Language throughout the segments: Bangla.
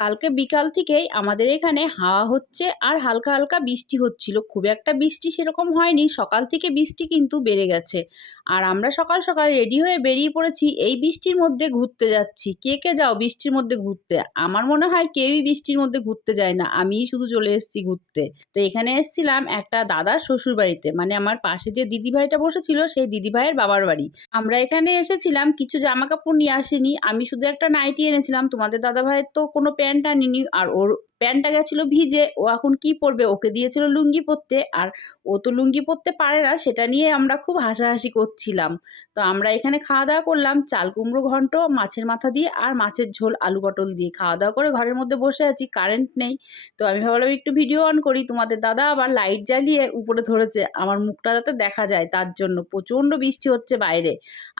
কালকে বিকাল থেকেই আমাদের এখানে হাওয়া হচ্ছে আর হালকা হালকা বৃষ্টি হচ্ছিল। খুব একটা বৃষ্টি সেরকম হয়নি, সকাল থেকে বৃষ্টি কিন্তু বেড়ে গেছে। আর আমরা সকাল সকাল রেডি হয়ে বেরিয়ে পড়েছি এই বৃষ্টির মধ্যে ঘুরতে যাচ্ছি। কে কে যাও বৃষ্টির মধ্যে ঘুরতে? আমার মনে হয় কেউই বৃষ্টির মধ্যে ঘুরতে যায় না, আমিই শুধু চলে এসেছি ঘুরতে। তো এখানে এসেছিলাম একটা দাদার শ্বশুর বাড়িতে, মানে আমার পাশে যে দিদিভাইটা বসেছিল সেই দিদিভাইয়ের বাবার বাড়ি। আমরা এখানে এসেছিলাম, কিছু জামা কাপড় নিয়ে আসিনি, আমি শুধু একটা নাইটি এনেছিলাম। তোমাদের দাদাভাইয়ের তো কোনো প্যান্ট আনিনি, আর ওর প্যান্টটা গেছিল ভিজে, ও এখন কি পরবে, ওকে দিয়েছিল লুঙ্গি পরতে, আর ও তো লুঙ্গি পরতে পারে না, সেটা নিয়ে আমরা খুব হাসাহাসি করছিলাম। তো আমরা এখানে খাওয়া দাওয়া করলাম চাল কুমড়ো ঘন্ট মাছের মাথা দিয়ে আর মাছের ঝোল আলু পটল দিয়ে। খাওয়া দাওয়া করে ঘরের মধ্যে বসে আছি, কারেন্ট নেই। তো আমি ভাবলাম একটু ভিডিও অন করি। তোমাদের দাদা আবার লাইট জ্বালিয়ে উপরে ধরেছে আমার মুখটা যাতে দেখা যায়, তার জন্য। প্রচণ্ড বৃষ্টি হচ্ছে বাইরে।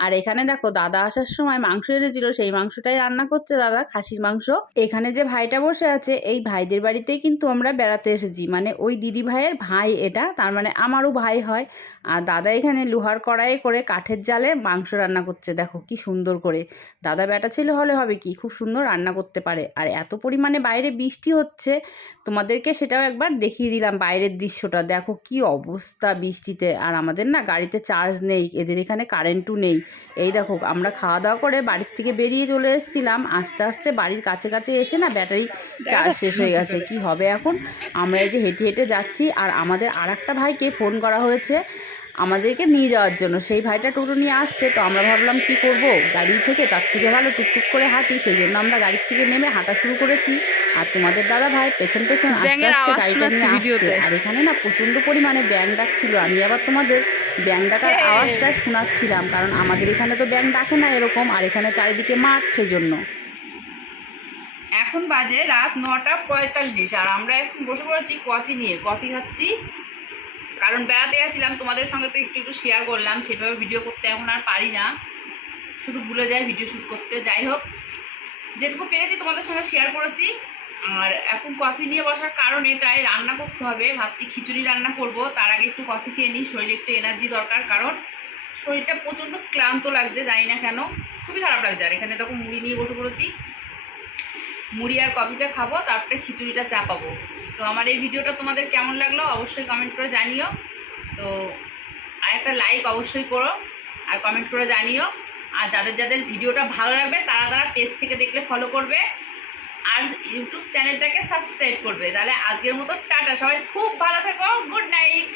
আর এখানে দেখো দাদা আসার সময় মাংস এনেছিল, সেই মাংসটাই রান্না করছে দাদা, খাসির মাংস। এখানে যে ভাইটা বসে আছে এই ভাইদের বাড়িতেই কিন্তু আমরা বেড়াতে এসেছি, মানে ওই দিদি ভাইয়ের ভাই এটা, তার মানে আমারও ভাই হয়। আর দাদা এখানে লোহার কড়াইয়ে করে কাঠের জালে মাংস রান্না করছে, দেখো কি সুন্দর করে। দাদা বেটা ছেলে হলে হবে কি, খুব সুন্দর রান্না করতে পারে। আর এত পরিমাণে বাইরে বৃষ্টি হচ্ছে, তোমাদেরকে সেটাও একবার দেখিয়ে দিলাম বাইরের দৃশ্যটা। দেখো কি অবস্থা বৃষ্টিতে। আর আমাদের না গাড়িতে চার্জ নেই, এদের এখানে কারেন্টও নেই। এই দেখো আমরা খাওয়া দাওয়া করে বাড়ির থেকে বেরিয়ে চলে এসেছিলাম, আস্তে আস্তে বাড়ির কাছে কাছে এসে না ব্যাটারি চার্জ শেষ হয়ে গেছে। কি হবে এখন? আমরা এই যে হেঁটে হেঁটে যাচ্ছি, আর আমাদের আর একটা ভাইকে ফোন করা হয়েছে আমাদেরকে নিয়ে যাওয়ার জন্য। সেই ভাইটা টোটো নিয়ে আসছে, তো আমরা ভাবলাম কি করব গাড়ি থেকে, তার থেকে ভালো টুকটুক করে হাঁটি। সেই জন্য আমরা গাড়ির থেকে নেমে হাঁটা শুরু করেছি। আর তোমাদের দাদা ভাই পেছন পেছন আস্তে আস্তে গাড়িটা নিয়ে আসছে। আর এখানে না প্রচণ্ড পরিমাণে ব্যাঙ ডাকছিল, আমি আবার তোমাদের ব্যাঙ ডাকার আওয়াজটা শোনাচ্ছিলাম, কারণ আমাদের এখানে তো ব্যাঙ ডাকে না এরকম, আর এখানে চারিদিকে মাঠ, সেই জন্য। এখন বাজে রাত 9:45, আর আমরা এখন বসে পড়েছি কফি নিয়ে, কফি খাচ্ছি। কারণ বেড়াতে গেছিলাম, তোমাদের সঙ্গে তো একটু একটু শেয়ার করলাম, সেভাবে ভিডিও করতে এখন আর পারি না, শুধু ভুলে যাই ভিডিও শ্যুট করতে। যাই হোক, যেটুকু পেরেছি তোমাদের সঙ্গে শেয়ার করেছি। আর এখন কফি নিয়ে বসার কারণ এটাই, রান্না করতে হবে, ভাবছি খিচুড়ি রান্না করব। তার আগে একটু কফি খেয়ে নিই, শরীরে একটু এনার্জি দরকার, কারণ শরীরটা প্রচণ্ড ক্লান্ত লাগছে, জানি না কেন, খুবই খারাপ লাগছে। আর এখানে তখন মুড়ি নিয়ে বসে পড়েছি, মুড়ি আর কফিটা খাবো, তারপরে খিচুড়িটা চাপাবো। তো আমার এই ভিডিওটা তোমাদের কেমন লাগলো অবশ্যই কমেন্ট করে জানিও। তো আর একটা লাইক অবশ্যই করো আর কমেন্ট করে জানিও। আর যাদের যাদের ভিডিওটা ভালো লাগবে তারা তারা পেজ থেকে দেখলে ফলো করবে, আর ইউটিউব চ্যানেলটাকে সাবস্ক্রাইব করবে। তাহলে আজকের মতো টাটা, সবাই খুব ভালো থেকো, গুড নাইট।